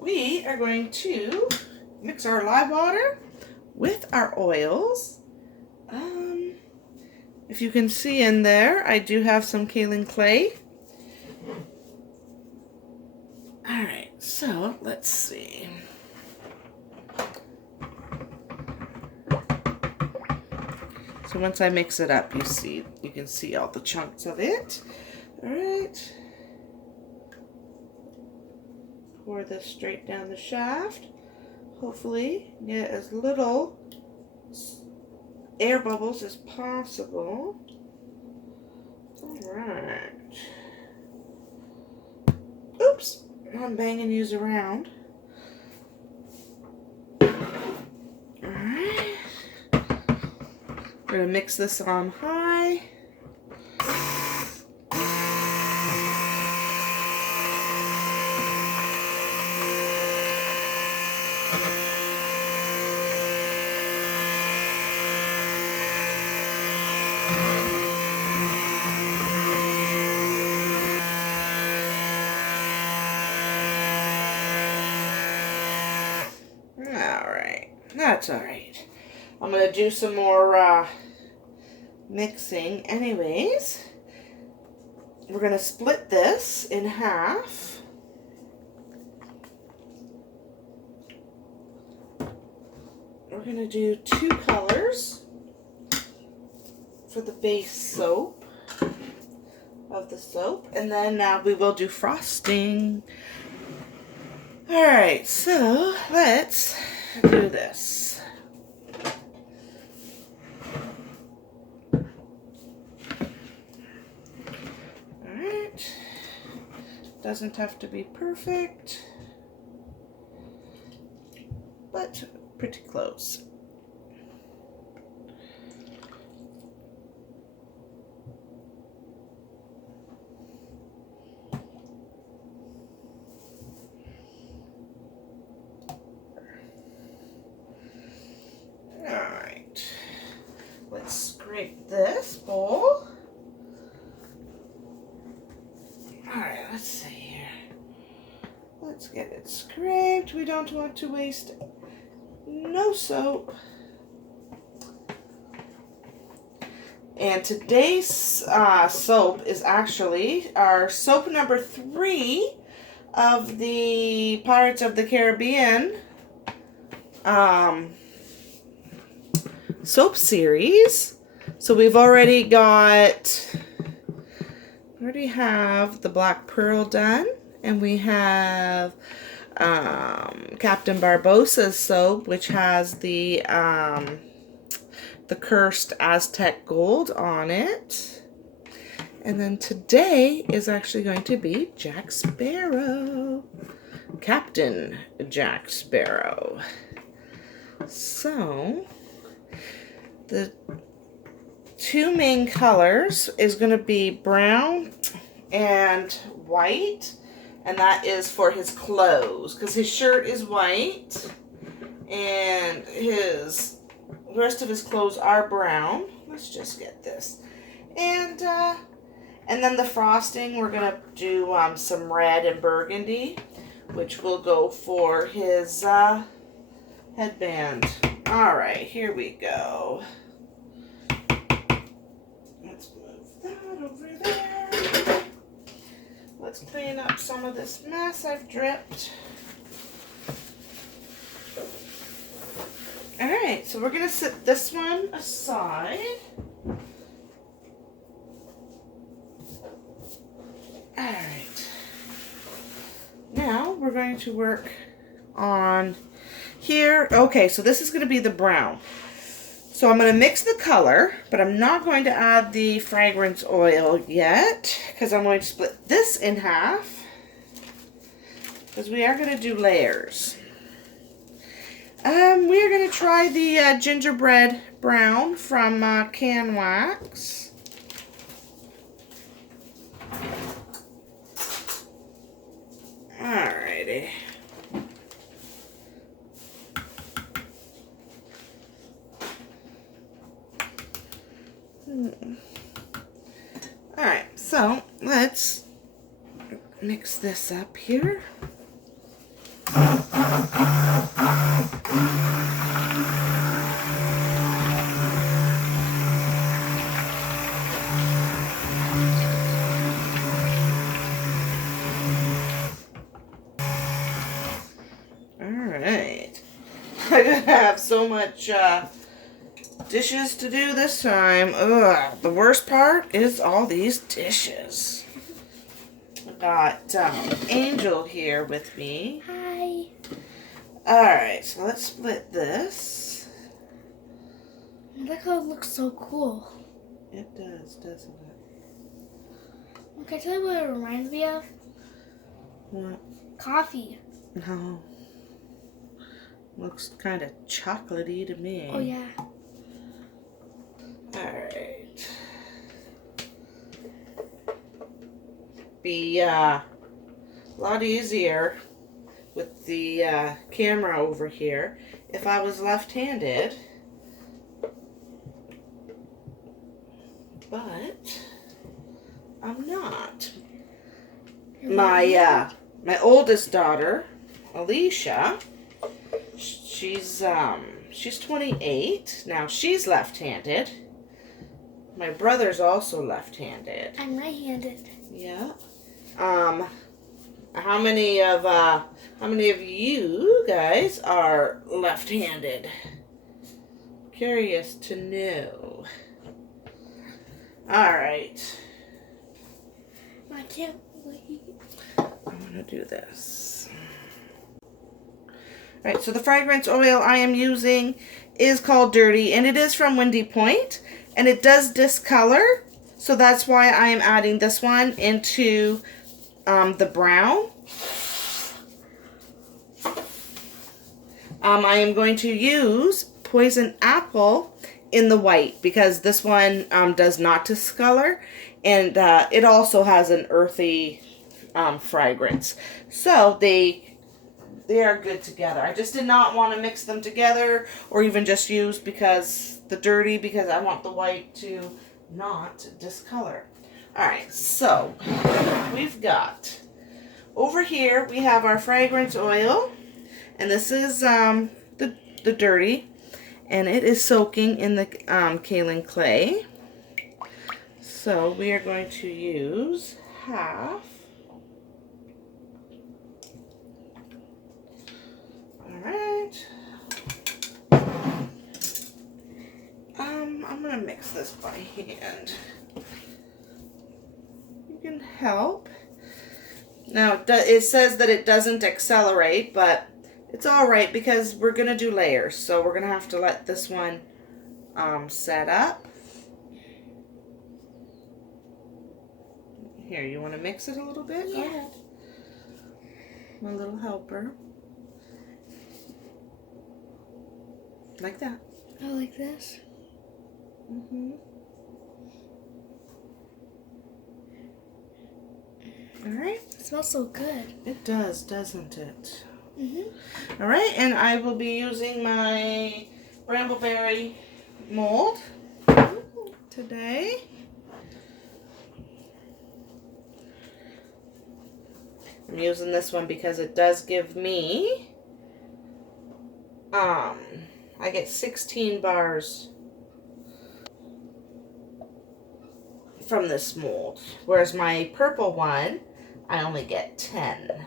we are going to mix our lye water with our oils. If you can see in there, I do have some kaolin clay. Alright, so let's see. So once I mix it up, you can see all the chunks of it. Alright. Pour this straight down the shaft. Hopefully get as little air bubbles as possible. Alright. Oops, I'm banging yous around. Alright. We're going to mix this on high. That's alright. I'm going to do some more mixing anyways. We're going to split this in half. We're going to do 2 colors for the base soap of the soap. And then we will do frosting. Alright, so let's do this. Alright. Doesn't have to be perfect, but pretty close. This bowl. Alright, let's see here. Let's get it scraped. We don't want to waste no soap. And today's soap is actually our soap number 3 of the Pirates of the Caribbean soap series. So we've already have the Black Pearl done, and we have Captain Barbossa's soap, which has the cursed Aztec gold on it. And then today is actually going to be Jack Sparrow, Captain Jack Sparrow. So the 2 main colors is going to be brown and white, and that is for his clothes, because his shirt is white and the rest of his clothes are brown. Let's just get this. And then the frosting, we're going to do some red and burgundy, which will go for his headband. Alright, here we go. Over there. Let's clean up some of this mess I've dripped. Alright, so we're going to set this one aside. Alright. Now we're going to work on here. Okay, so this is going to be the brown. So I'm going to mix the color, but I'm not going to add the fragrance oil yet, because I'm going to split this in half, because we are going to do layers. We are going to try the gingerbread brown from Can Wax. Alrighty. Alright, so let's mix this up here. Alright. I'm gonna have so much dishes to do this time. Ugh. The worst part is all these dishes. I got Angel here with me. Hi. Alright, so let's split this. Look how it looks so cool. It does, doesn't it? Can I tell you what it reminds me of? What? Coffee. No. Looks kind of chocolatey to me. Oh, yeah. Alright. Be a lot easier with the camera over here if I was left-handed. But I'm not. My oldest daughter, Alicia, she's 28. Now she's left-handed. My brother's also left-handed. I'm right-handed. Yeah. How many of you guys are left-handed? Curious to know. All right. I can't wait. I'm gonna do this. All right. So the fragrance oil I am using is called Dirty, and it is from Windy Point, and it does discolor. So that's why I am adding this one into the brown. I am going to use Poison Apple in the white because this one does not discolor, and it also has an earthy fragrance. So they are good together. I just did not want to mix them together or even just use because I want the white to not discolor. Alright, so we've got over here we have our fragrance oil, and this is the Dirty, and it is soaking in the kaolin clay. So we are going to use half. Alright. I'm going to mix this by hand. You can help. Now, it says that it doesn't accelerate, but it's alright because we're going to do layers. So we're going to have to let this one set up. Here, you want to mix it a little bit? Yeah. Go ahead. My little helper. Like that. Oh, like this? Mm-hmm. Alright. It smells so good. It does, doesn't it? Mm-hmm. Alright, and I will be using my brambleberry mold today. I'm using this one because it does give me, I get 16 bars from this mold, whereas my purple one, I only get 10.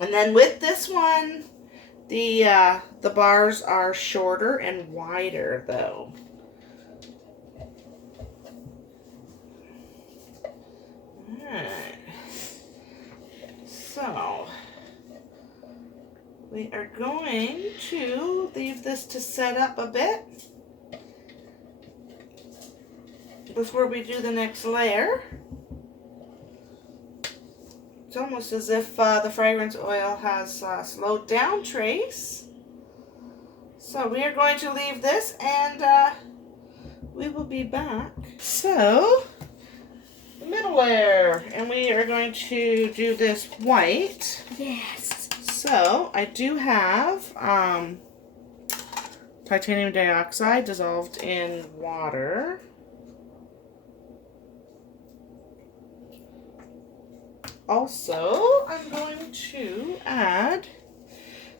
And then with this one, the bars are shorter and wider though. Alright. So we are going to leave this to set up a bit before we do the next layer. It's almost as if the fragrance oil has slowed down, Trace. So we are going to leave this, and we will be back. So, the middle layer, and we are going to do this white. Yes. So, I do have titanium dioxide dissolved in water. Also, I'm going to add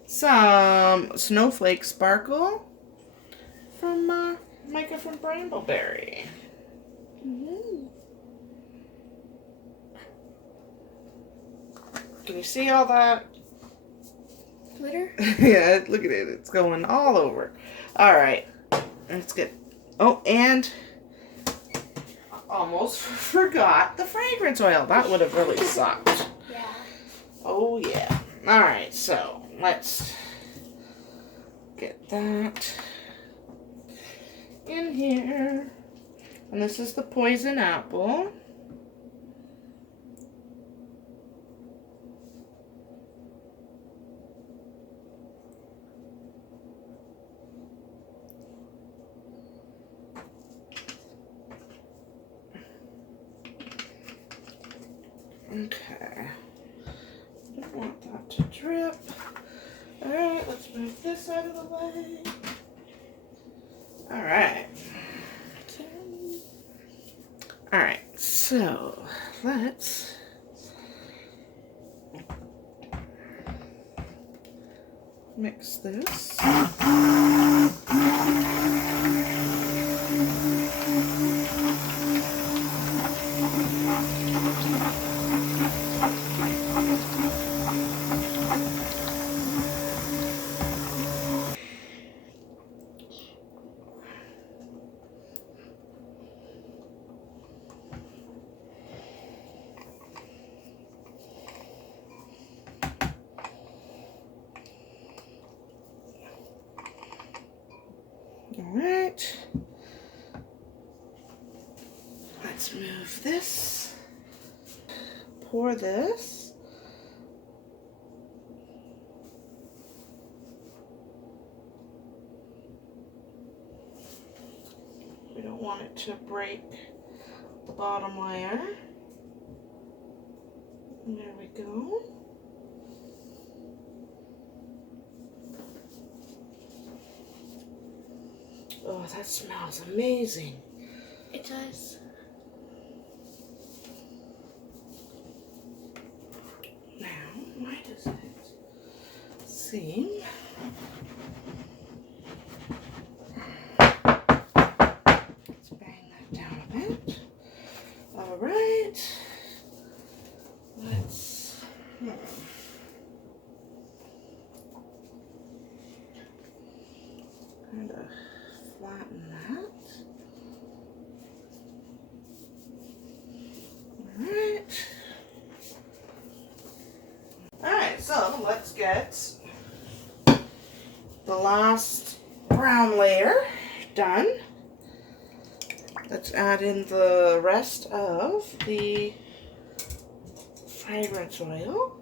some Snowflake Sparkle from Micah from Brambleberry. Can you see all that? Glitter? Yeah, look at it. It's going all over. All right. Let's get... Oh, and I almost forgot the fragrance oil. That would have really sucked. Yeah. Oh, yeah. All right, so let's get that in here. And this is the poison apple. Okay. Don't want that to drip. Alright, let's move this out of the way. Alright. Alright, so let's mix this. Alright, let's move this, pour this, we don't want it to break the bottom layer, and there we go. Oh, that smells amazing. It does. Now, why does it seem... Let's bang that down a bit. All right. Let's... kind of flatten that. Alright. Alright, so let's get the last brown layer done. Let's add in the rest of the fragrance oil.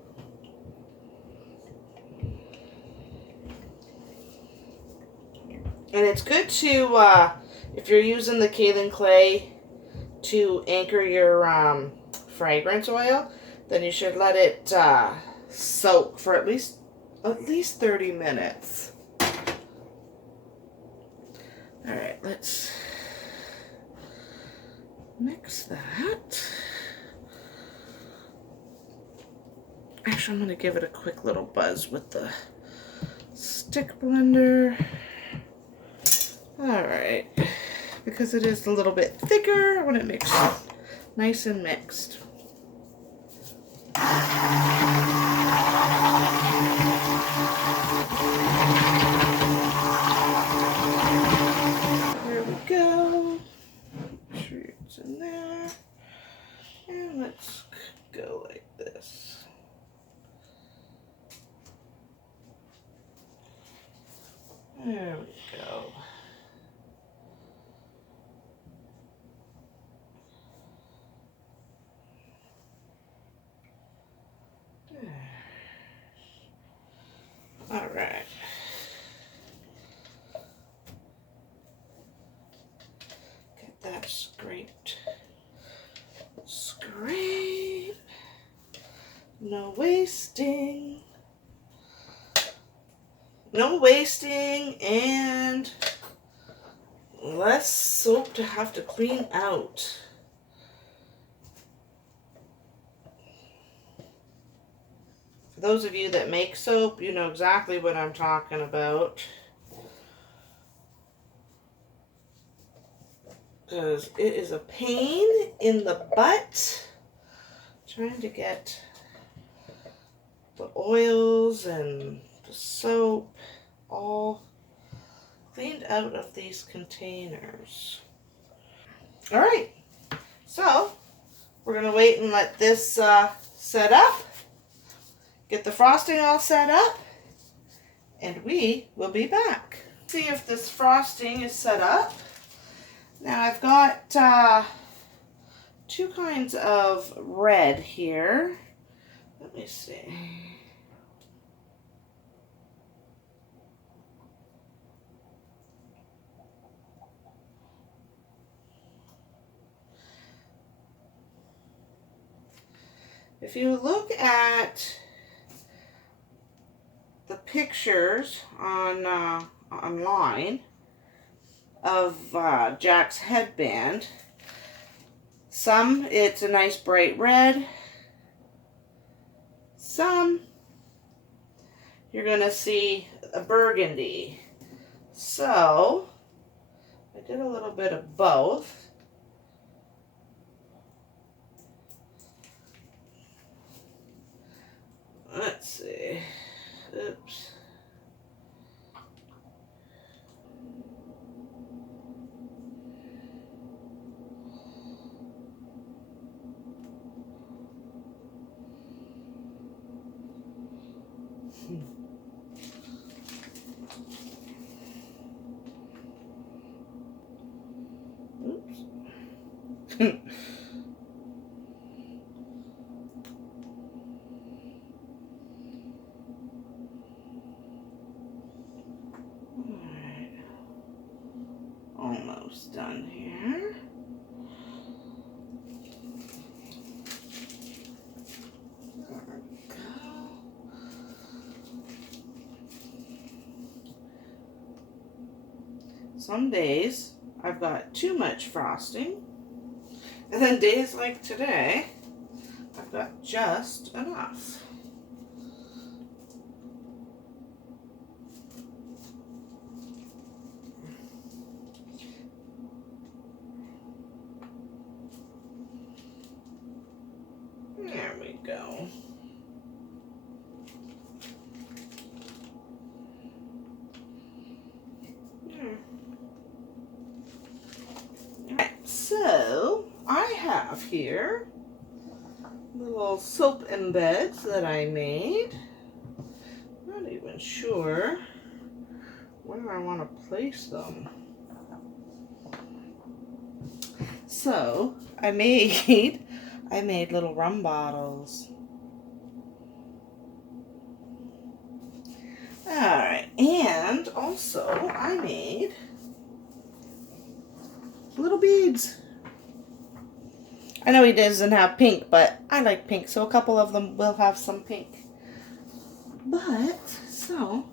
And it's good to, if you're using the kaolin clay to anchor your fragrance oil, then you should let it soak for at least 30 minutes. All right, let's mix that. Actually, I'm going to give it a quick little buzz with the stick blender. Alright, because it is a little bit thicker, I want it mixed nice and mixed. There we go. Make sure it's in there. And let's go like this. There we go. All right. Get that scraped. Scrape. No wasting. No wasting and less soap to have to clean out. those of you that make soap, you know exactly what I'm talking about. Because it is a pain in the butt trying to get the oils and the soap all cleaned out of these containers. All right, so we're gonna wait and let this set up, get the frosting all set up, and we will be back. See if this frosting is set up. Now I've got two kinds of red here. Let me see. If you look at the pictures on online of Jack's headband, some it's a nice bright red, some you're gonna see a burgundy. So I did a little bit of both. Let's see. Oops. Oops. Alright. Almost done here. There we go. Some days I've got too much frosting, and then days like today I've got just enough. There we go. Alright, so I have here little soap embeds that I made. Not even sure where I want to place them. So I made little rum bottles. Alright, and also I made little beads. I know he doesn't have pink, but I like pink, so a couple of them will have some pink. But, so,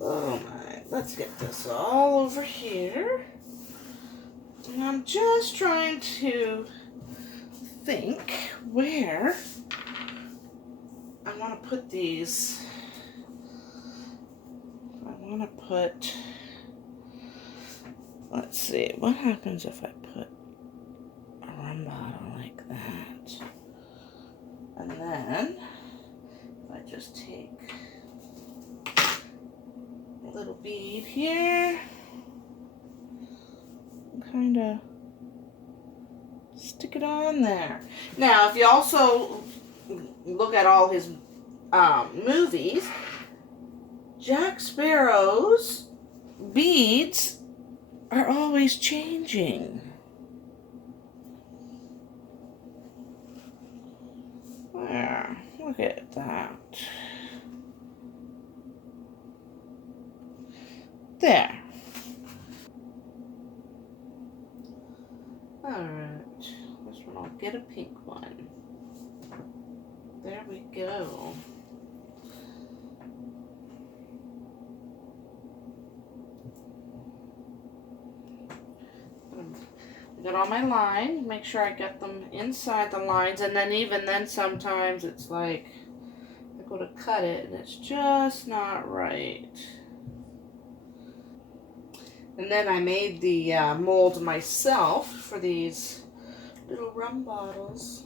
oh my, let's get this all over here. And I'm just trying to think where I want to put these. I want to put, let's see, what happens if I put a rum bottle like that? And then, if I just take a little bead here, and kind of stick it on there. Now, if you also look at all his movies, Jack Sparrow's beads are always changing. There, look at that. There. Alright, this one I'll get a pink one. There we go. I got all my line, make sure I get them inside the lines, and then even then sometimes it's like go to cut it and it's just not right. And then I made the mold myself for these little rum bottles.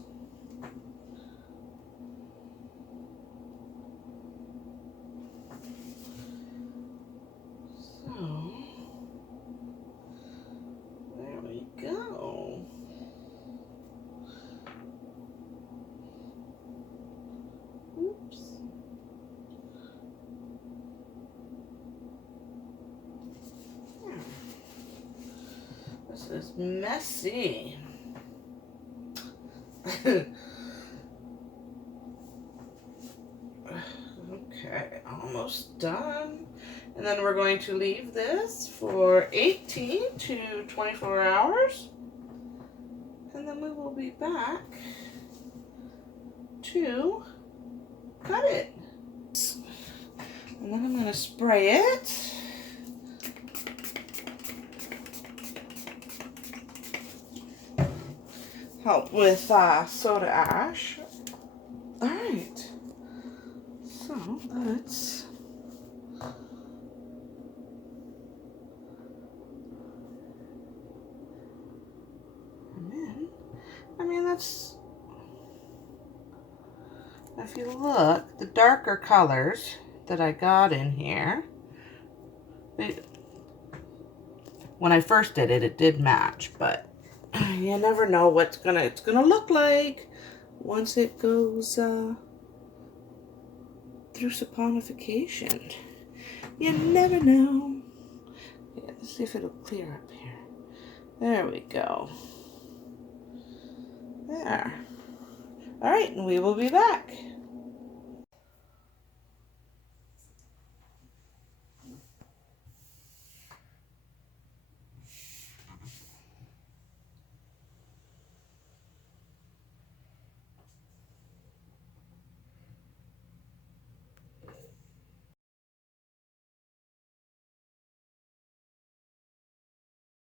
So, there we go. Oops. This is messy. Okay, almost done. And then we're going to leave this for 18 to 24 hours. And then we will be back to cut it. And then I'm going to spray it. Help with soda ash. All right. So let's and then, I mean, that's, if you look, the darker colors that I got in here, when I first did it, it did match, but you never know what it's gonna look like once it goes through saponification. You never know. Yeah, let's see if it'll clear up here. There we go. There. All right, and we will be back.